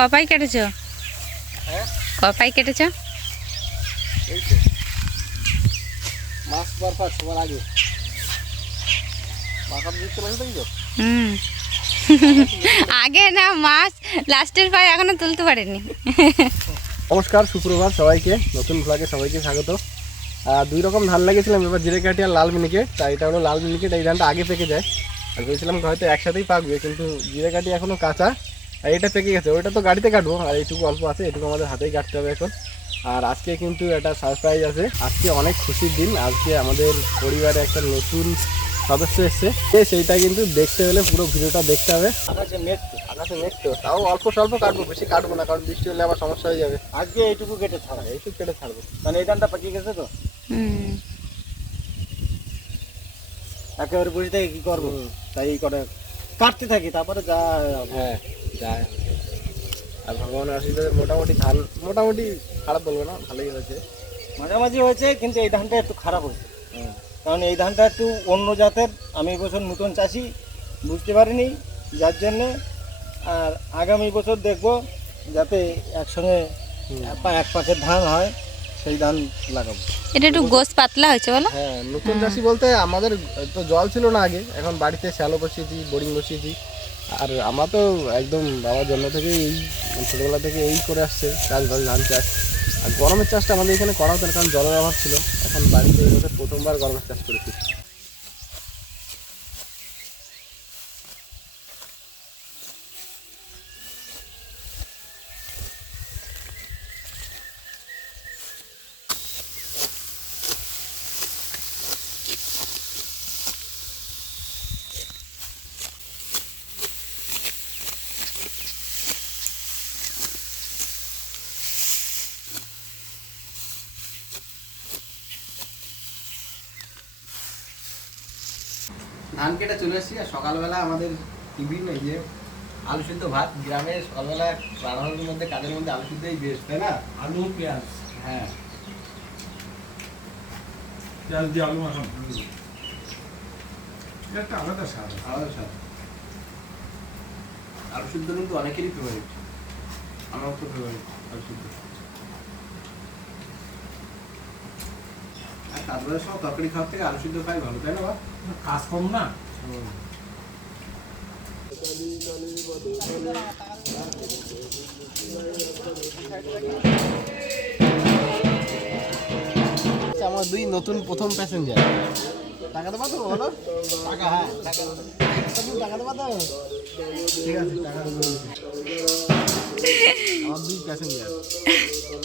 কপাই কেটেছো? হ্যাঁ, কপাই কেটেছো? এই তো মাছ পরপর সবার আগে মাথা দিতে পারছো তো। হুম। আগে না মাছ লাস্টের পায়ে এখনো তুলতে পারেনি। নমস্কার, সুপ্রভাত সবাইকে, নতুন ভ্লগে সবাইকে স্বাগত। দুই রকম ধান লাগিয়েছিলাম, এবার জিরেকাঠি আর লাল মিনিকেট। তাই এটা হলো লাল মিনিকেট, এই ধানটা আগে পেকে যায়। আর ভেবেছিলাম হয়তো একসাথেই পাকবে, কিন্তু জিরেকাঠি এখনও কাঁচা আর এটা পেকে গেছে। ওইটা তো গাড়িতে কাটবো, আর এইটুকু অল্প আছে, এটুকু আমাদের হাতেই কাটতে হবে এখন। আর আজকে কিন্তু একটা সারপ্রাইজ আছে, আজকে অনেক খুশির দিন। আজকে আমাদের পরিবারে একটা নতুন সদস্য এসছে, সেইটা কিন্তু দেখতে হলে পুরো ভিডিওটা দেখতে হবে। আকাশে মেঘ তো, তাও অল্প স্বল্প কাটবো, বেশি কাটবো না, কারণ বৃষ্টি হলে আবার সমস্যা হয়ে যাবে। আজকে এইটুকু কেটে ছাড়া, এইটুকু কেটে ছাড়বো, মানে এই ধানটা পাকিয়ে গেছে তো। একেবারে বসে থেকে কি করবো, তাই এই করে কাটতে থাকি, তারপরে যা। হ্যাঁ, যায়। আর ভগবানের আশীর্বাদে মোটামুটি ধান, মোটামুটি খারাপ বলবো না, ভালোই হয়েছে, মাঝামাঝি হয়েছে। কিন্তু এই ধানটা একটু খারাপ হয়েছে, কারণ এই ধানটা একটু অন্য জাতের। আমি এবছর নতুন চাষি, বুঝতে পারিনি, যার জন্যে। আর আগামী বছর দেখব যাতে একসঙ্গে এক পাকের ধান হয়, সেই ধান লাগাবো। এটা একটু গোছ পাতলা হয়েছে বলো। হ্যাঁ, নতুন চাষি বলতে আমাদের তো জল ছিল না আগে, এখন বাড়িতে শ্যালো বসিয়েছি, বোরিং বসিয়েছি। আর আমরা তো একদম বাবার জন্ম থেকে এই ছোটোবেলা থেকে এই করে আসছে চাষবাস, ধান চাষ। আর গরমের চাষটা আমাদের এখানে করা হতো না, কারণ জলের অভাব ছিল। এখন বাড়িতে এই বছর প্রথমবার গরমের চাষ করেছি। ধান কেটে চলে এসেছি, আর সকালবেলা আমাদের টিফিন এই যে আলু সিদ্ধ ভাত। গ্রামের সকালবেলা রান্নার মধ্যে কাজের মধ্যে আলু সিদ্ধই বেস্ট, তাই না? আলু পেঁয়াজ, হ্যাঁ, পেঁয়াজ দিয়ে আলু মাখানো, একটা আলাদা স্বাদ। আলাদা স্বাদ। আলু সিদ্ধ কিন্তু অনেকেরই ফেভারিট, আমারও তো ফেভারিট আলু সিদ্ধ। আর তারপরে সব তরকারি খাওয়ার থেকে আলু সিদ্ধ খাই ভালো, তাই না? বা কাজ কম না। আমার দুই নতুন প্রথম প্যাসেঞ্জার। টাকা দেবো তো, বলো? টাকা, হ্যাঁ টাকা দেবো তো। ঠিক আছে, টাকা দেবো। আমার দুই প্যাসেঞ্জার,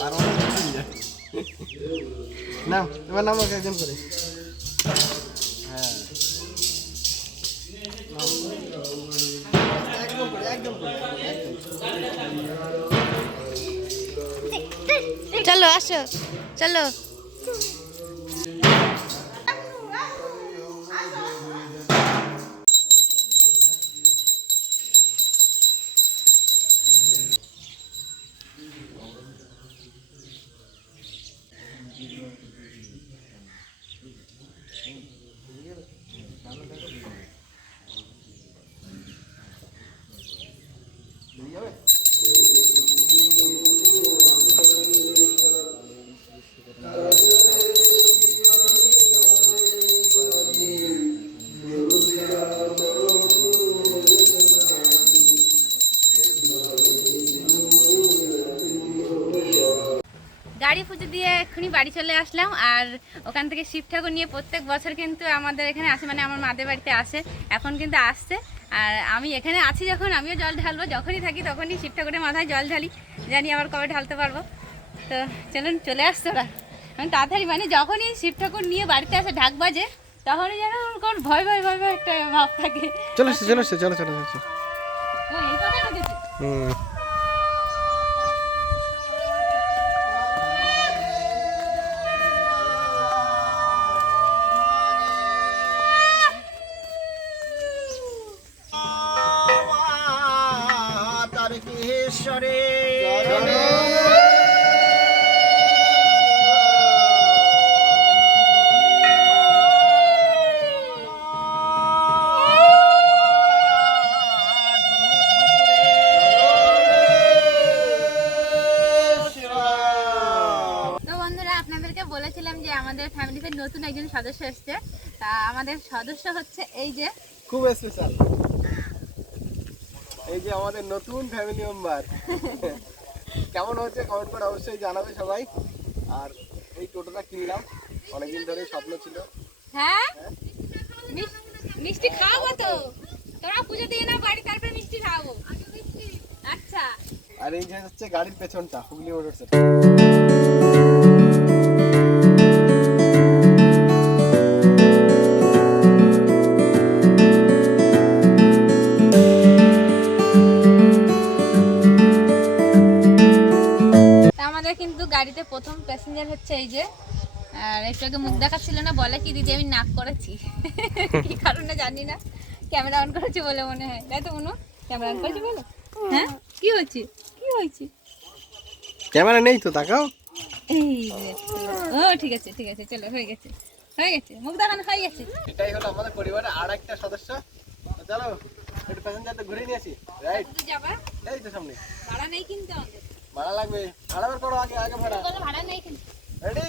আর অনেক প্যাসেঞ্জার। না, এবার নাম একজন করে। হ্যাঁ, একদম করে, একদম করে, একদম। চলো আসো, চলো। গাড়ি পুজো দিয়ে এক্ষুনি বাড়ি চলে আসলাম। আর ওখান থেকে শিব ঠাকুর নিয়ে প্রত্যেক বছর কিন্তু আমাদের এখানে আসে, মানে আমার মাদের বাড়িতে আসে, এখন কিন্তু আসছে। আর আমি এখানে আছি যখন, আমিও জল ঢালবো, যখনই থাকি তখনই শিব ঠাকুরের মাথায় জল ঢালি, জানি আবার কবে ঢালতে পারবো। তো চলুন, চলে আসছে ওরা মানে তাড়াতাড়ি, মানে যখনই শিব ঠাকুর নিয়ে বাড়িতে আসে ঢাক বাজে, তখনই যেন কোন ভয় ভয় ভয় ভয় একটা ভাব থাকে। চলো চলো চলো চলো চলো। এই কথা ঢুকেছে। আপনাদেরকে বলেছিলাম যে আমাদের ফ্যামিলিতে নতুন একজন সদস্য এসেছে। তা আমাদের সদস্য হচ্ছে এই যে, খুব স্পেশাল, এই যে আমাদের নতুন ফ্যামিলি মেম্বার। কেমন হচ্ছে কমেন্ট করে অবশ্যই জানাবে সবাই। আর এই টোটোটা কিনলাম, অনেকদিন ধরে স্বপ্ন ছিল। হ্যাঁ মিষ্টি খাওয়াবো তো, তোমরা পুজো দিয়ে না বাড়ি, তারপরে মিষ্টি খাওয়াবো। আচ্ছা আর এই যে হচ্ছে গাড়ির পেছনটা, হুগলি মোটরস। তা আমাদের কিন্তু গাড়িতে প্রথম প্যাসেঞ্জার হচ্ছে এই যে, আর একটু আগে মুখ দেখাচ্ছিল না, বলে কি দিদি আমি নাক করেছি। কি কারণে জানি না, ক্যামেরা অন করেছি বলে মনে হয়, তাই তো মনে ক্যামেরা অন করেছি বলো। হ্যাঁ কি হয়েছে, কি হয়েছে? ক্যামেরা নেই তো, তাকাও। এই যে, ও ঠিক আছে ঠিক আছে, চলো হয়ে গেছে হয়ে গেছে, মুখ দেখানো হয়ে গেছে। এটাই হলো আমাদের পরিবারের আর একটা সদস্য। তো চলো একটু প্যাসেঞ্জারটা ঘুরে নিয়ে আসি। রাইট, কত যাবা? এই তো সামনে। ভাড়া নেই কিন্তু আমাদের, ভাড়া লাগবে, ভাড়া বের করো, আগে আগে ভাড়া। কোনো ভাড়া নেই কিন্তু। রেডি